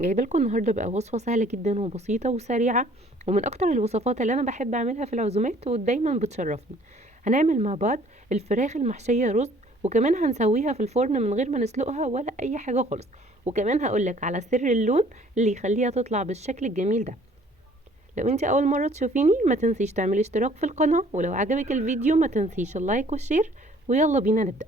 جايبه لكم النهارده بقى وصفه سهله جدا وبسيطه وسريعه، ومن اكتر الوصفات اللي انا بحب اعملها في العزومات ودايما بتشرفني. هنعمل مع بعض الفراخ المحشيه رز، وكمان هنسويها في الفرن من غير ما نسلقها ولا اي حاجه خالص. وكمان هقولك على سر اللون اللي يخليها تطلع بالشكل الجميل ده. لو انت اول مره تشوفيني ما تنسيش تعملي اشتراك في القناه، ولو عجبك الفيديو ما تنسيش اللايك والشير. ويلا بينا نبدا.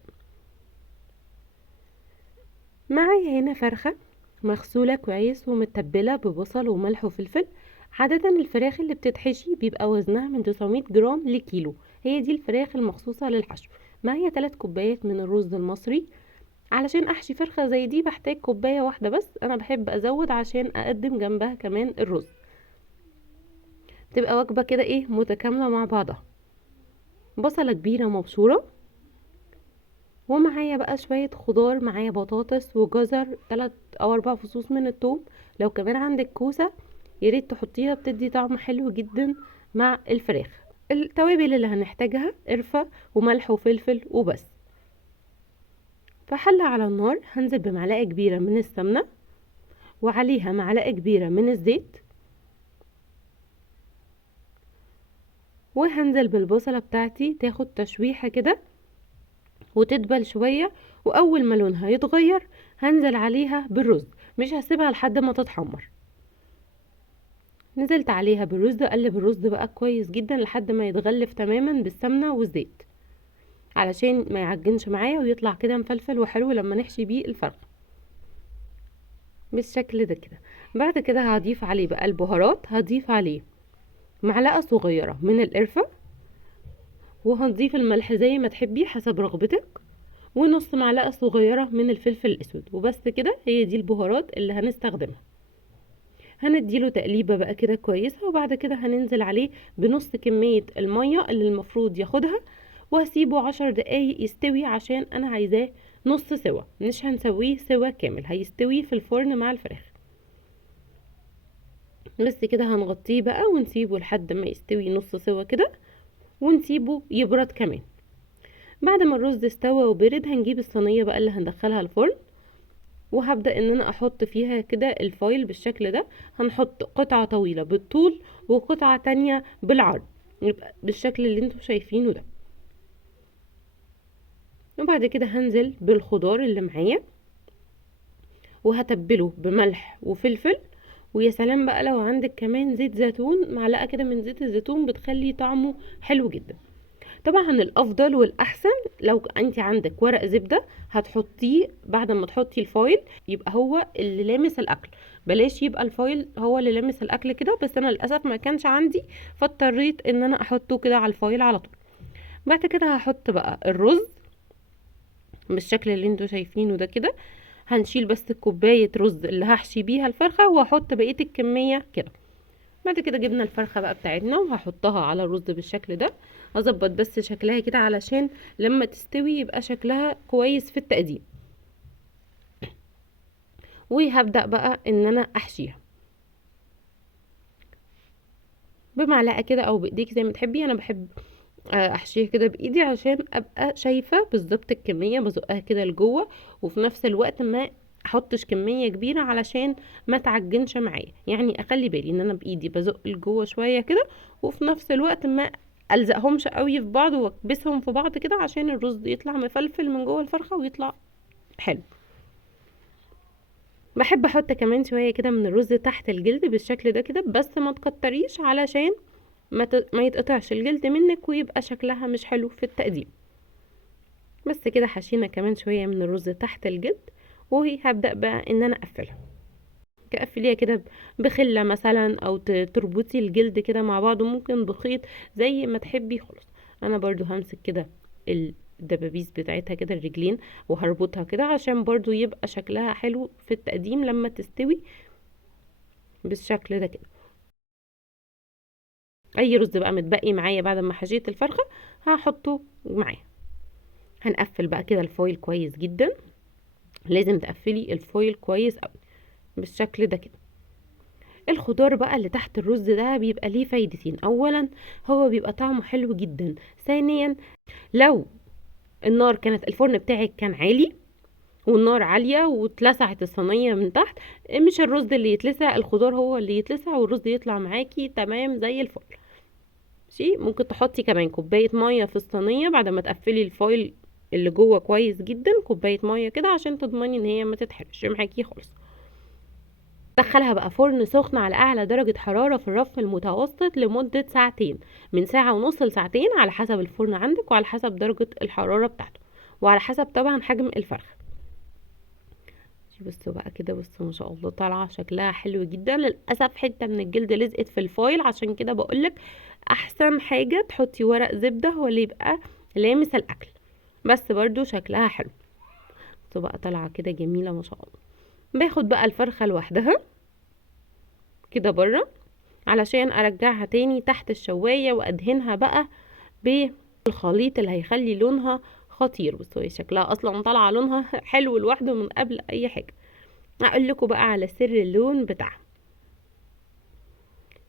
معايا هنا فرخة مغسولة كويس ومتبلة ببصل وملح وفلفل. عادة الفراخ اللي بتتحشي بيبقى وزنها من 900 جرام لكيلو. هي دي الفراخ المخصوصة للحشو. معايا 3 كوبايات من الرز المصري. علشان احشي فرخة زي دي بحتاج كوباية واحدة بس، انا بحب ازود عشان اقدم جنبها كمان الرز. تبقى وجبة كده ايه متكاملة مع بعضها. بصلة كبيرة مبشورة، ومعايا بقى شوية خضار، معايا بطاطس وجزر 3 او 4 فصوص من الثوم. لو كمان عندك كوسة ياريت تحطيها، بتدي طعم حلو جدا مع الفراخ. التوابل اللي هنحتاجها قرفة وملح وفلفل وبس. فحلة على النار هنزل بمعلقة كبيرة من السمنة، وعليها معلقة كبيرة من الزيت، وهنزل بالبصلة بتاعتي تاخد تشويحة كده وتدبل شوية. واول ما لونها يتغير هنزل عليها بالرز، مش هسيبها لحد ما تتحمر. نزلت عليها بالرز، اقلب الرز بقى كويس جدا لحد ما يتغلف تماما بالسمنة والزيت، علشان ما يعجنش معايا ويطلع كده مفلفل وحلو لما نحشي بيه الفرخ بالشكل ده كده. بعد كده هضيف عليه بقى البهارات. هضيف عليه معلقة صغيرة من القرفة، وهنضيف الملح زي ما تحبي حسب رغبتك، ونص معلقة صغيرة من الفلفل الاسود. وبس كده، هي دي البهارات اللي هنستخدمها. هنديله تقليبة بقى كده كويسة، وبعد كده هننزل عليه بنص كمية المية اللي المفروض ياخدها، وهسيبه 10 دقايق يستوي عشان انا عايزاه نص سوا، مش هنسويه سوا كامل، هيستوي في الفرن مع الفراخ. بس كده هنغطيه بقى ونسيبه لحد ما يستوي نص سوا كده، ونسيبه يبرد كمان. بعد ما الرز استوى وبرد هنجيب الصينية بقى اللي هندخلها الفرن، وهبدأ ان انا احط فيها كده الفايل بالشكل ده. هنحط قطعة طويلة بالطول وقطعة تانية بالعرض، يبقى بالشكل اللي انتوا شايفينه ده. وبعد كده هنزل بالخضار اللي معايا، وهتبله بملح وفلفل. ويا سلام بقى لو عندك كمان زيت زيتون، معلقة كده من زيت الزيتون بتخلي طعمه حلو جدا. طبعا الافضل والاحسن لو انت عندك ورق زبدة هتحطيه بعد ما تحطي الفويل، يبقى هو اللي لامس الاكل. بلاش يبقى الفويل هو اللي لامس الاكل كده، بس انا للاسف ما كانش عندي، فاضطريت ان انا احطه كده على الفويل على طول. بعد كده هحط بقى الرز بالشكل اللي انتوا شايفينه ده كده. هنشيل بس كوباية رز اللي هحشي بيها الفرخة، واحط بقية الكمية كده. بعد كده جبنا الفرخة بقى بتاعتنا وهحطها على الرز بالشكل ده. هظبط بس شكلها كده علشان لما تستوي يبقى شكلها كويس في التقديم. وهبدأ بقى ان انا احشيها بمعلقة كده او بايديك زي ما تحبي. انا بحب احشيها كده بايدي عشان ابقى شايفة بالظبط الكمية، بزقها كده لجوه، وفي نفس الوقت ما احطش كمية كبيرة علشان ما تعجنش معايا. يعني اخلي بالي ان انا بايدي بزق لجوه شوية كده، وفي نفس الوقت ما الزقهمش قوي في بعض واكبسهم في بعض كده عشان الرز يطلع مفلفل من جوه الفرخة ويطلع حلو. بحب احط كمان شوية كده من الرز تحت الجلد بالشكل ده كده، بس ما تكتريش علشان ما يتقطعش الجلد منك ويبقى شكلها مش حلو في التقديم. بس كده حشينا كمان شوية من الرز تحت الجلد، وهبدأ بقى ان انا اقفلها. تقفليها كده بخلة مثلا، او تربطي الجلد كده مع بعض، ممكن بخيط زي ما تحبي خلاص. انا برضو همسك كده الدبابيس بتاعتها كده الرجلين، وهربطها كده عشان برضو يبقى شكلها حلو في التقديم لما تستوي بالشكل ده كده. اي رز بقى متبقي معايا بعد ما حشيت الفرخة هحطه معايا. هنقفل بقى كده الفويل كويس جدا، لازم تقفلي الفويل كويس قوي بالشكل ده كده. الخضار بقى اللي تحت الرز ده بيبقى ليه فايدتين. اولا هو بيبقى طعمه حلو جدا. ثانيا لو النار كانت الفرن بتاعك كان عالي والنار عالية واتلسعت الصينية من تحت، مش الرز اللي يتلسع، الخضار هو اللي يتلسع والرز يطلع معاكي تمام زي الفل. ماشي. ممكن تحطي كمان كوباية مية في الصينية بعد ما تقفلي الفويل اللي جوه كويس جدا، كوباية مية كده عشان تضمني ان هي ما تتحرقش معاكي خالص. دخلها بقى فرن سخن على اعلى درجة حرارة في الرف المتوسط لمدة ساعتين، من ساعة ونص لساعتين على حسب الفرن عندك وعلى حسب درجة الحرارة بتاعته وعلى حسب طبعا حجم الفرخة. بصوا بقى كده، بصوا ما شاء الله طالعه شكلها حلو جدا. للاسف حته من الجلد لزقت في الفويل، عشان كده بقولك احسن حاجه تحطي ورق زبده هو اللي يبقى لامس الاكل، بس برضو شكلها حلو. بصوا بقى طالعه كده جميله ما شاء الله. باخد بقى الفرخه لوحدها كده بره علشان ارجعها تاني تحت الشوايه وادهنها بقى بالخليط اللي هيخلي لونها خطير. بصوا هي شكلها اصلا طالعه لونها حلو لوحده من قبل اي حاجه. اقول لكم بقى على سر اللون بتاعها.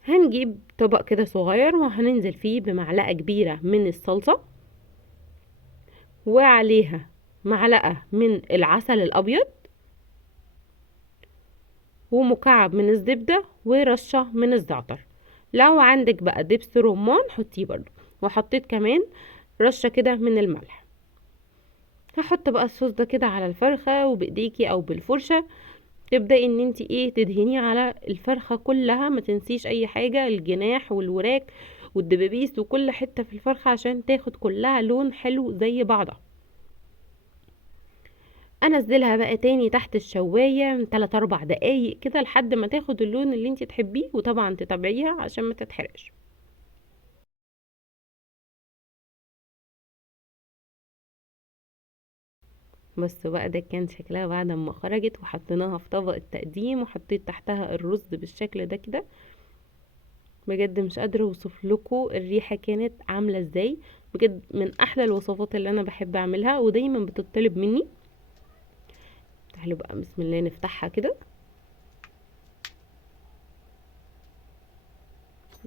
هنجيب طبق كده صغير وهننزل فيه بمعلقة كبيرة من الصلصة، وعليها معلقة من العسل الأبيض، ومكعب من الزبدة، ورشة من الزعتر. لو عندك بقى دبس رمان حطيه برضو، وحطيت كمان رشة كده من الملح. هحط بقى الصوص ده كده على الفرخة، وبايديكي او بالفرشة تبدأي ان انت تدهنيه على الفرخة كلها، ما تنسيش اي حاجة، الجناح والوراك والدبابيس وكل حتة في الفرخة عشان تاخد كلها لون حلو زي بعضها. انزلها بقى تاني تحت الشواية من 3-4 دقايق كده لحد ما تاخد اللون اللي انت تحبيه، وطبعا تتابعيها عشان ما تتحرقش. بس بقى ده كان شكلها بعد ما خرجت، وحطيناها في طبق التقديم وحطيت تحتها الرز بالشكل ده كده. بجد مش قادره اوصف لكم الريحه كانت عامله ازاي. بجد من احلى الوصفات اللي انا بحب اعملها ودايما بتطلب مني. تعالوا بقى بسم الله نفتحها كده.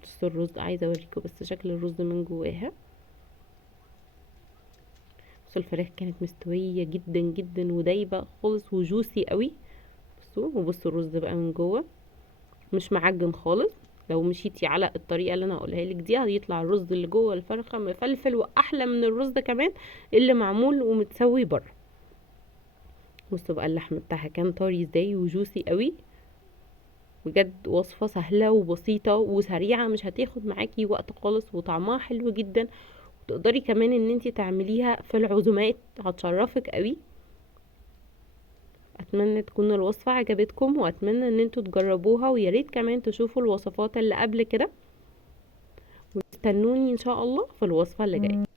بصوا الرز، عايزه اوريكم بس شكل الرز من جواها. بصوا الفراخ كانت مستويه جدا جدا ودايبه خالص وجوسي قوي. بصوا، وبصوا الرز بقى من جوه مش معجن خالص. لو مشيتي على الطريقه اللي انا هقولها لك دي هيطلع الرز اللي جوه الفرخه مفلفل واحلى من الرز كمان اللي معمول ومتسوي بره. بصوا بقى اللحم بتاعها كان طري ازاي وجوسي قوي. بجد وصفة سهلة وبسيطة وسريعة، مش هتاخد معاكي وقت خالص، وطعمها حلو جدا. وتقدري كمان ان انتي تعمليها في العزومات، هتشرفك قوي. اتمنى تكون الوصفة عجبتكم، واتمنى ان انتوا تجربوها، وياريت كمان تشوفوا الوصفات اللي قبل كده، واستنوني ان شاء الله في الوصفة اللي جاية.